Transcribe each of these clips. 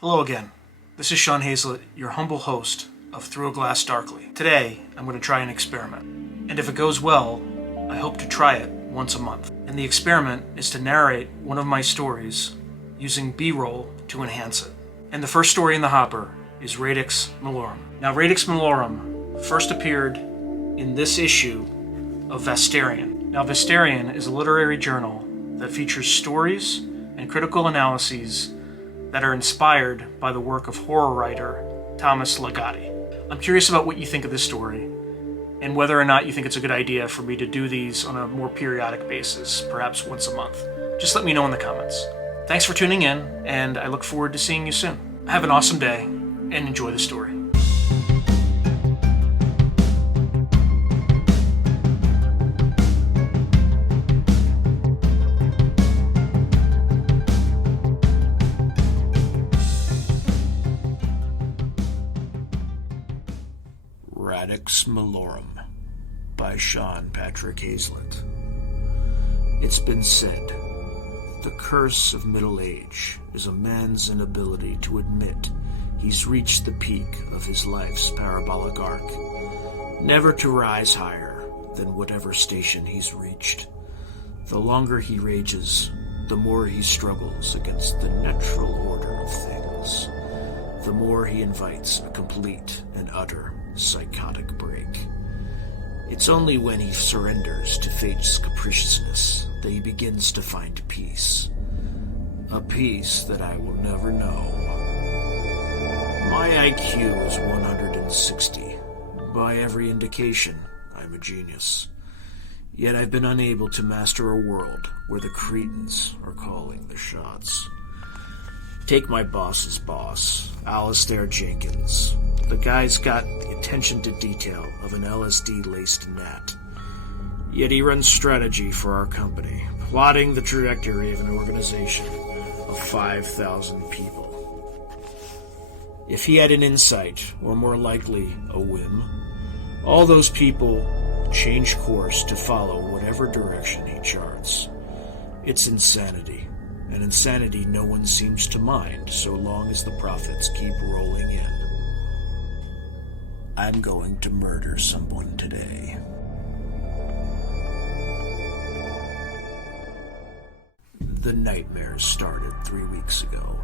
Hello again. This is Sean Hazlett, your humble host of Through a Glass Darkly. Today, I'm going to try an experiment. And if it goes well, I hope to try it once a month. And the experiment is to narrate one of my stories using B-roll to enhance it. And the first story in the hopper is Radix Malorum. Now, Radix Malorum first appeared in this issue of Vastarian. Now, Vastarien is a literary journal that features stories and critical analyses that are inspired by the work of horror writer Thomas Ligotti. I'm curious about what you think of this story, and whether or not you think it's a good idea for me to do these on a more periodic basis, perhaps once a month. Just let me know in the comments. Thanks for tuning in, and I look forward to seeing you soon. Have an awesome day, and enjoy the story. Radix Malorum by Sean Patrick Hazlett. It's been said, the curse of middle age is a man's inability to admit he's reached the peak of his life's parabolic arc, never to rise higher than whatever station he's reached. The longer he rages, the more he struggles against the natural order of things, the more he invites a complete and utter psychotic break. It's only when he surrenders to fate's capriciousness that he begins to find peace. A peace that I will never know. My IQ is 160. By every indication, I'm a genius. Yet I've been unable to master a world where the cretins are calling the shots. Take my boss's boss, Alistair Jenkins. The guy's got the attention to detail of an LSD-laced gnat. Yet he runs strategy for our company, plotting the trajectory of an organization of 5,000 people. If he had an insight, or more likely, a whim, all those people change course to follow whatever direction he charts. It's insanity, and insanity no one seems to mind so long as the profits keep rolling in. I'm going to murder someone today. The nightmares started 3 weeks ago.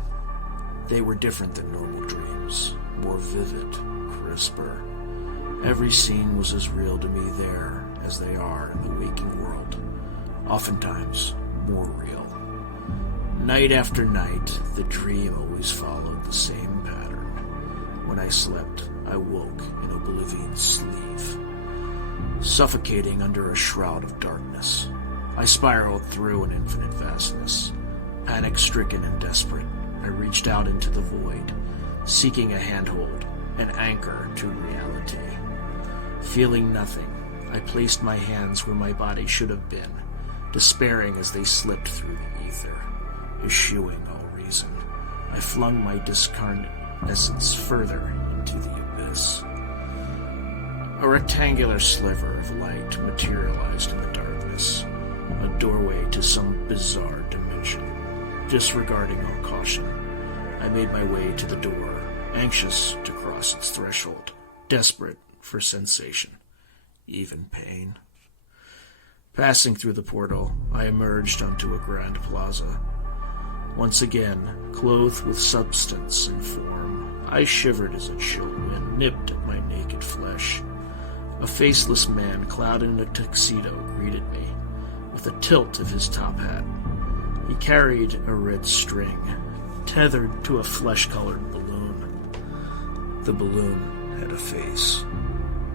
They were different than normal dreams, more vivid, crisper. Every scene was as real to me there as they are in the waking world, oftentimes more real. Night after night, the dream always followed the same pattern. When I slept, I woke in oblivion's sleeve, suffocating under a shroud of darkness. I spiraled through an infinite vastness. Panic-stricken and desperate, I reached out into the void, seeking a handhold, an anchor to reality. Feeling nothing, I placed my hands where my body should have been, despairing as they slipped through the ether. Eschewing all reason, I flung my discarnate essence further into the abyss. A rectangular sliver of light materialized in the darkness, a doorway to some bizarre dimension. Disregarding all caution, I made my way to the door, anxious to cross its threshold, desperate for sensation, even pain. Passing through the portal, I emerged onto a grand plaza. Once again, clothed with substance and form, I shivered as a chill wind nipped at my naked flesh. A faceless man clad in a tuxedo greeted me, with a tilt of his top hat. He carried a red string, tethered to a flesh-colored balloon. The balloon had a face.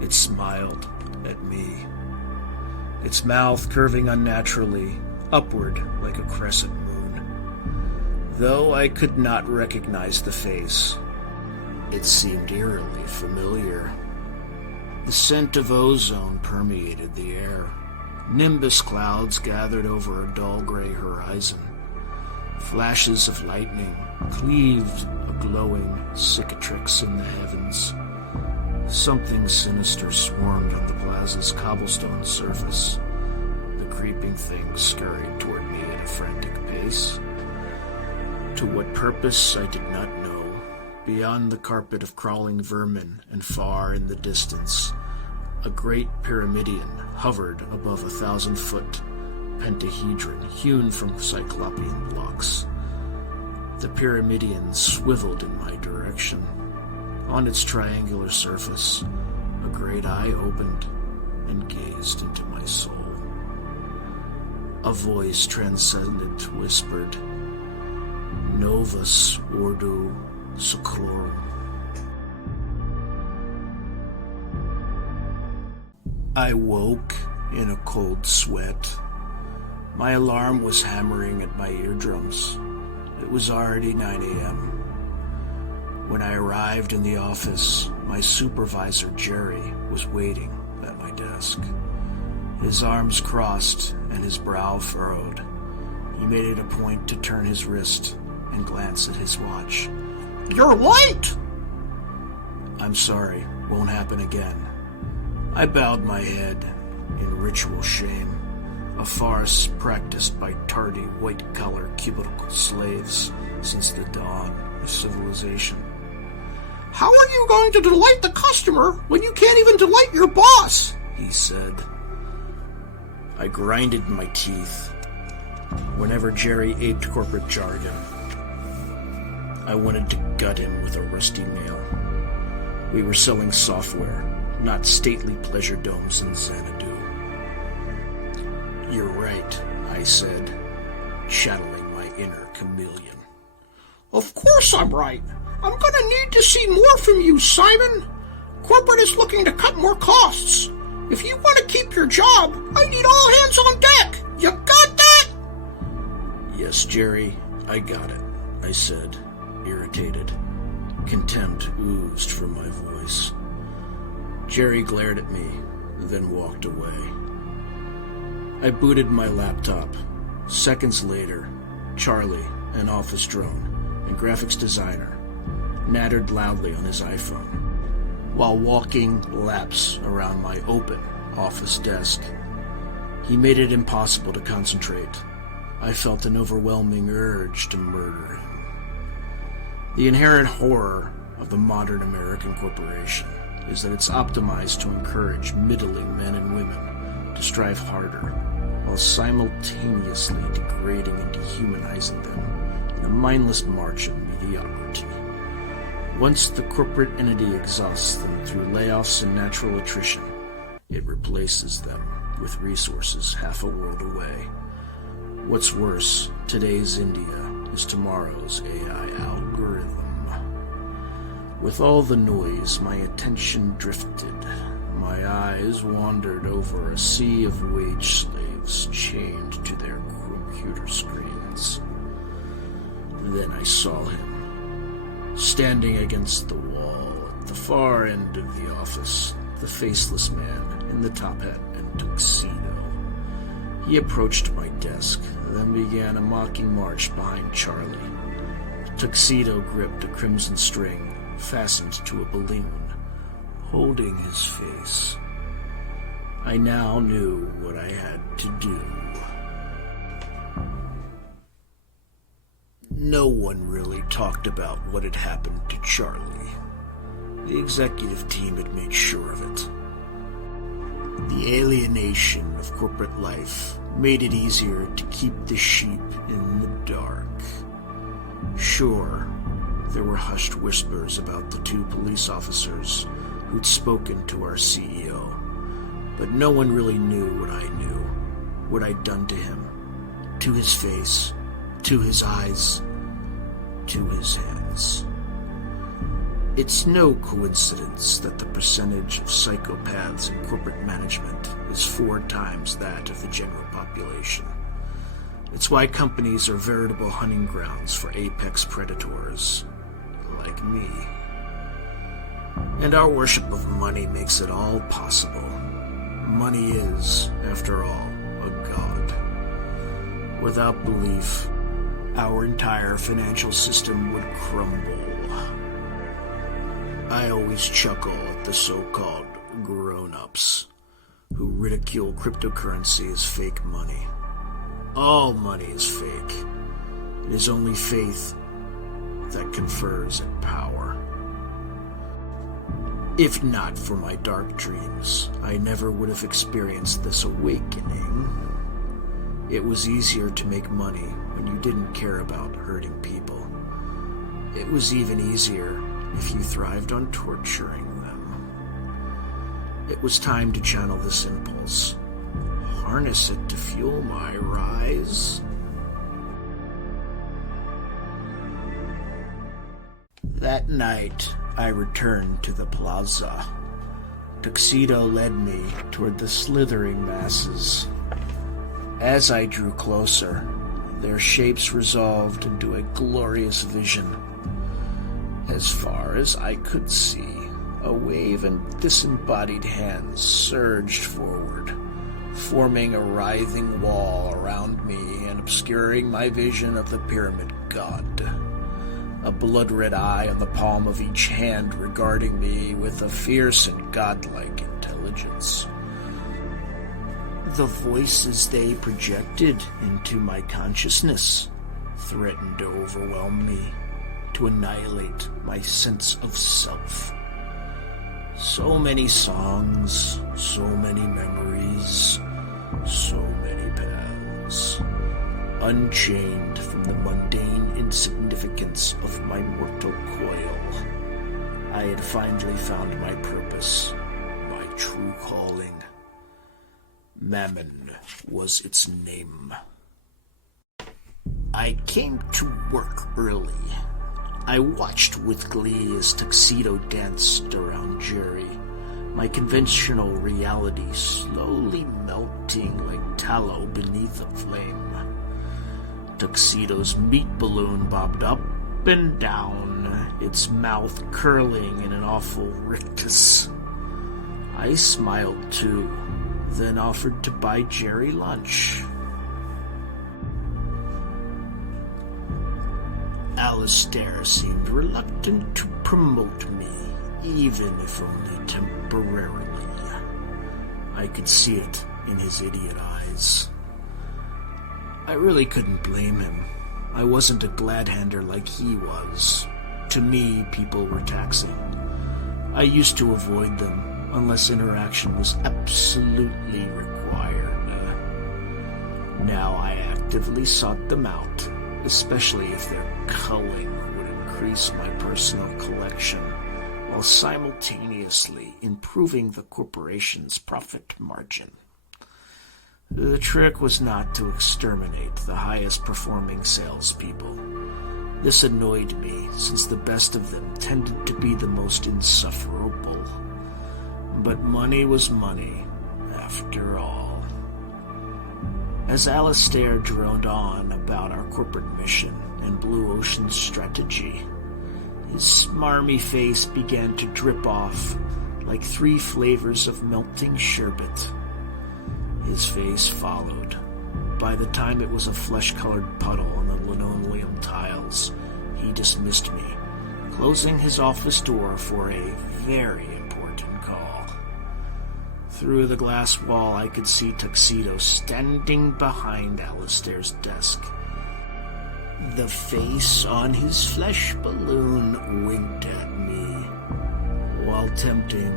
It smiled at me, its mouth curving unnaturally, upward like a crescent moon. Though I could not recognize the face, it seemed eerily familiar. The scent of ozone permeated the air. Nimbus clouds gathered over a dull gray horizon. Flashes of lightning cleaved a glowing cicatrix in the heavens. Something sinister swarmed on the plaza's cobblestone surface. The creeping thing scurried toward me at a frantic pace. To what purpose I did not know, Beyond the carpet of crawling vermin and far in the distance, a great pyramidion hovered above 1,000-foot pentahedron hewn from cyclopean blocks. The pyramidion swiveled in my direction. On its triangular surface, a great eye opened and gazed into my soul. A voice transcendent whispered, "Novus Ordo Seclorum." I woke in a cold sweat. My alarm was hammering at my eardrums. It was already 9 a.m. When I arrived in the office, my supervisor, Jerry, was waiting at my desk. His arms crossed and his brow furrowed. He made it a point to turn his wrist and glance at his watch. "You're late!" "I'm sorry, won't happen again." I bowed my head in ritual shame, a farce practiced by tardy white-collar cubicle slaves since the dawn of civilization. "How are you going to delight the customer when you can't even delight your boss?" he said. I grinded my teeth. Whenever Jerry aped corporate jargon, I wanted to gut him with a rusty nail. We were selling software, not stately pleasure domes in Xanadu. "You're right," I said, channeling my inner chameleon. "Of course I'm right. I'm gonna need to see more from you, Simon. Corporate is looking to cut more costs. If you want to keep your job, I need all hands on deck. You got that?" "Yes, Jerry, I got it," I said, irritated. Contempt oozed from my voice. Jerry glared at me, then walked away. I booted my laptop. Seconds later, Charlie, an office drone and graphics designer, nattered loudly on his iPhone while walking laps around my open office desk. He made it impossible to concentrate. I felt an overwhelming urge to murder him. The inherent horror of the modern American corporation is that it's optimized to encourage middling men and women to strive harder, while simultaneously degrading and dehumanizing them in a mindless march of mediocrity. Once the corporate entity exhausts them through layoffs and natural attrition, it replaces them with resources half a world away. What's worse, today's India is tomorrow's AI algorithm. With all the noise, my attention drifted. My eyes wandered over a sea of wage slaves chained to their computer screens. Then I saw him, standing against the wall at the far end of the office, the faceless man in the top hat and tuxedo. He approached my desk, then began a mocking march behind Charlie. The tuxedo gripped a crimson string fastened to a balloon, holding his face. I now knew what I had to do. No one really talked about what had happened to Charlie. The executive team had made sure of it. The alienation of corporate life made it easier to keep the sheep in the dark. Sure, there were hushed whispers about the 2 police officers who'd spoken to our CEO, but no one really knew what I knew, what I'd done to him, to his face, to his eyes, to his hands. It's no coincidence that the percentage of psychopaths in corporate management is 4 times that of the general population. It's why companies are veritable hunting grounds for apex predators like me. And our worship of money makes it all possible. Money is, after all, a god. Without belief, our entire financial system would crumble. I always chuckle at the so-called grown-ups who ridicule cryptocurrency as fake money. All money is fake. It is only faith that confers it power. If not for my dark dreams, I never would have experienced this awakening. It was easier to make money when you didn't care about hurting people. It was even easier if you thrived on torturing them. It was time to channel this impulse, harness it to fuel my rise. That night, I returned to the plaza. Tuxedo led me toward the slithering masses. As I drew closer, their shapes resolved into a glorious vision. As far as I could see, a wave of disembodied hands surged forward, forming a writhing wall around me and obscuring my vision of the pyramid god. A blood-red eye on the palm of each hand regarding me with a fierce and godlike intelligence. The voices they projected into my consciousness threatened to overwhelm me, to annihilate my sense of self. So many songs, so many memories, so many paths, unchained from the mundane insignificance of my mortal coil. I had finally found my purpose, my true calling. Mammon was its name. I came to work early. I watched with glee as Tuxedo danced around Jerry, my conventional reality slowly melting like tallow beneath a flame. Tuxedo's meat balloon bobbed up and down, its mouth curling in an awful rictus. I smiled too, then offered to buy Jerry lunch. Alistair seemed reluctant to promote me, even if only temporarily. I could see it in his idiot eyes. I really couldn't blame him. I wasn't a glad-hander like he was. To me, people were taxing. I used to avoid them unless interaction was absolutely required. Now I actively sought them out, especially if their culling would increase my personal collection, while simultaneously improving the corporation's profit margin. The trick was not to exterminate the highest-performing salespeople. This annoyed me, since the best of them tended to be the most insufferable. But money was money, after all. As Alistair droned on about our corporate mission and Blue Ocean's strategy, his smarmy face began to drip off like 3 flavors of melting sherbet. His face followed. By the time it was a flesh-colored puddle on the linoleum tiles, he dismissed me, closing his office door for a very important call. Through the glass wall, I could see Tuxedo standing behind Alistair's desk. The face on his flesh balloon winked at me. While tempting,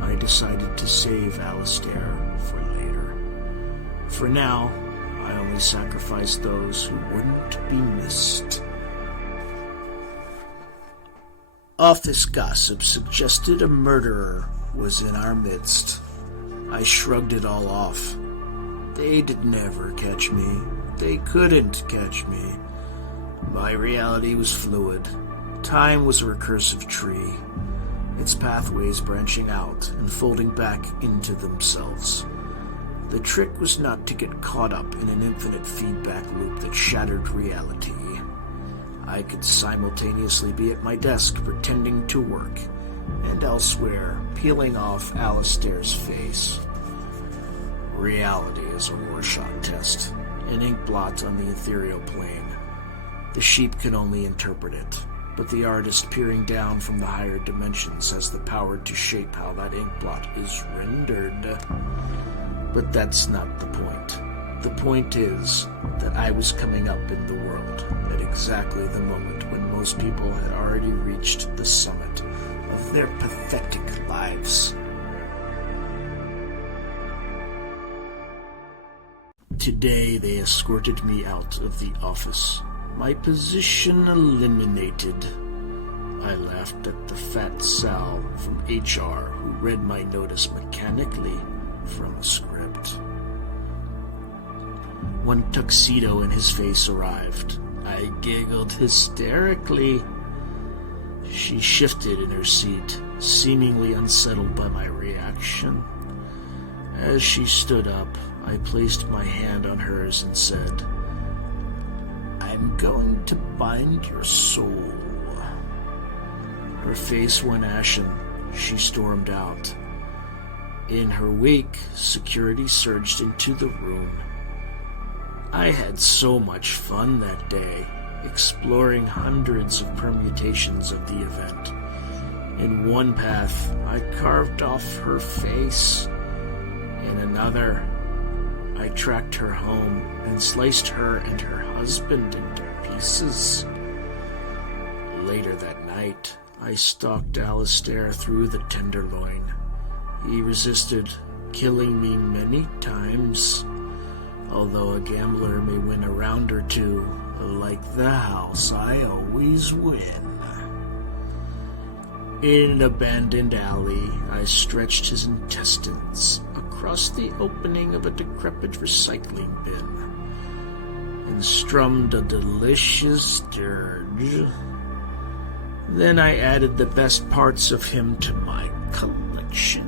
I decided to save Alistair for later. For now, I only sacrificed those who wouldn't be missed. Office gossip suggested a murderer was in our midst. I shrugged it all off. They'd never catch me. They couldn't catch me. My reality was fluid. Time was a recursive tree, its pathways branching out and folding back into themselves. The trick was not to get caught up in an infinite feedback loop that shattered reality. I could simultaneously be at my desk pretending to work, and elsewhere peeling off Alistair's face. Reality is a Rorschach test, an ink blot on the ethereal plane. The sheep can only interpret it, but the artist peering down from the higher dimensions has the power to shape how that ink blot is rendered. But that's not the point. The point is that I was coming up in the world at exactly the moment when most people had already reached the summit of their pathetic lives. Today they escorted me out of the office, my position eliminated. I laughed at the fat Sal from HR who read my notice mechanically from a script. When Tuxedo in his face arrived, I giggled hysterically. She shifted in her seat, seemingly unsettled by my reaction. As she stood up, I placed my hand on hers and said, "I'm going to bind your soul." Her face went ashen. She stormed out. In her wake, security surged into the room. I had so much fun that day, exploring hundreds of permutations of the event. In one path, I carved off her face. In another, I tracked her home and sliced her and her husband into pieces. Later that night, I stalked Alistair through the Tenderloin. He resisted, killing me many times. Although a gambler may win a round or two, like the house, I always win. In an abandoned alley, I stretched his intestines across the opening of a decrepit recycling bin and strummed a delicious dirge. Then I added the best parts of him to my collection.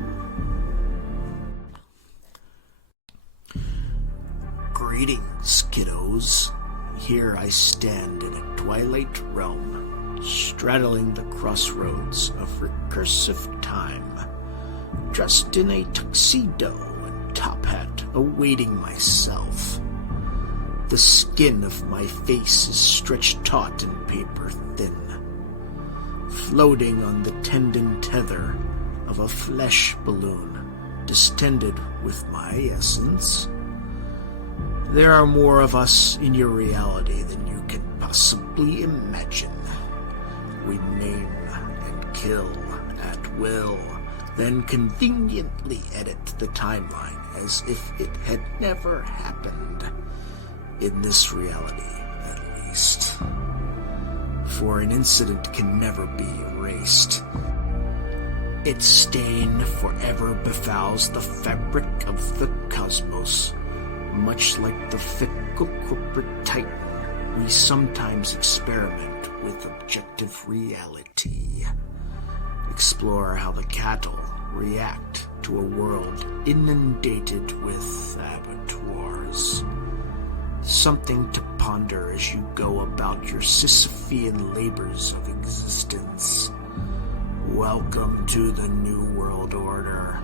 Greetings, kiddos. Here I stand in a twilight realm, straddling the crossroads of recursive time, dressed in a tuxedo and top hat, awaiting myself. The skin of my face is stretched taut and paper thin, floating on the tendon tether of a flesh balloon, distended with my essence. There are more of us in your reality than you can possibly imagine. We maim and kill at will, then conveniently edit the timeline as if it had never happened. In this reality, at least. For an incident can never be erased. Its stain forever befouls the fabric of the cosmos. Much like the fickle corporate titan, we sometimes experiment with objective reality. Explore how the cattle react to a world inundated with abattoirs. Something to ponder as you go about your Sisyphean labors of existence. Welcome to the New World Order.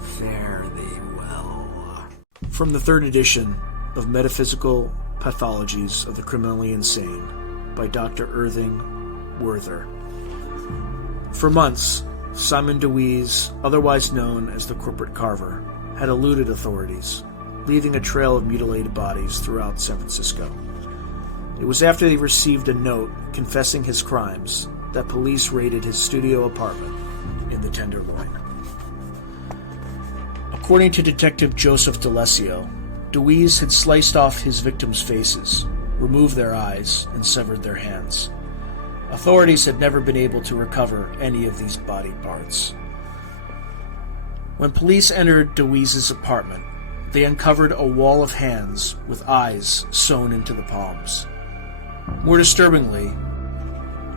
Fare thee well. From the third edition of Metaphysical Pathologies of the Criminally Insane by Dr. Irving Werther. For months, Simon DeWeese, otherwise known as the Corporate Carver, had eluded authorities, leaving a trail of mutilated bodies throughout San Francisco. It was after he received a note confessing his crimes that police raided his studio apartment in the Tenderloin. According to Detective Joseph D'Alessio, DeWeese had sliced off his victims' faces, removed their eyes, and severed their hands. Authorities had never been able to recover any of these body parts. When police entered DeWeese's apartment, they uncovered a wall of hands with eyes sewn into the palms. More disturbingly,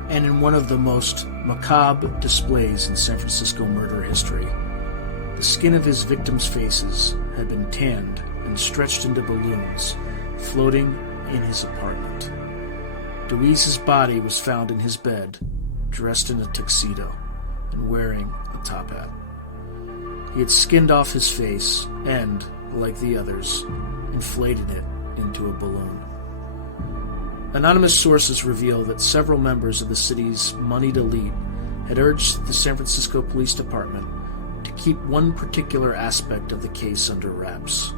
and in one of the most macabre displays in San Francisco murder history, the skin of his victims' faces had been tanned and stretched into balloons, floating in his apartment. DeWeese's body was found in his bed, dressed in a tuxedo and wearing a top hat. He had skinned off his face and, like the others, inflated it into a balloon. Anonymous sources reveal that several members of the city's moneyed elite had urged the San Francisco Police Department to keep one particular aspect of the case under wraps.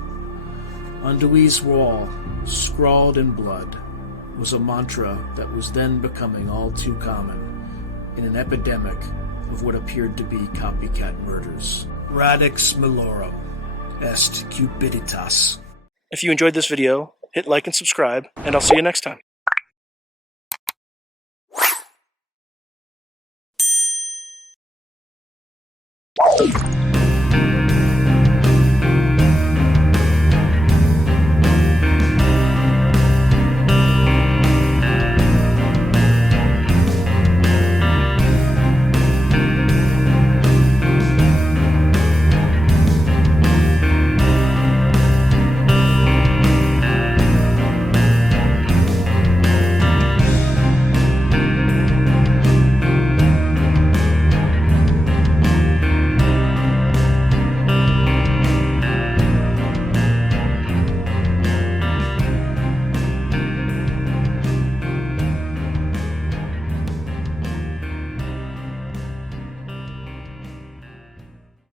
On DeWeese's wall, scrawled in blood, was a mantra that was then becoming all too common in an epidemic of what appeared to be copycat murders. Radix Malorum est cupiditas. If you enjoyed this video, hit like and subscribe, and I'll see you next time.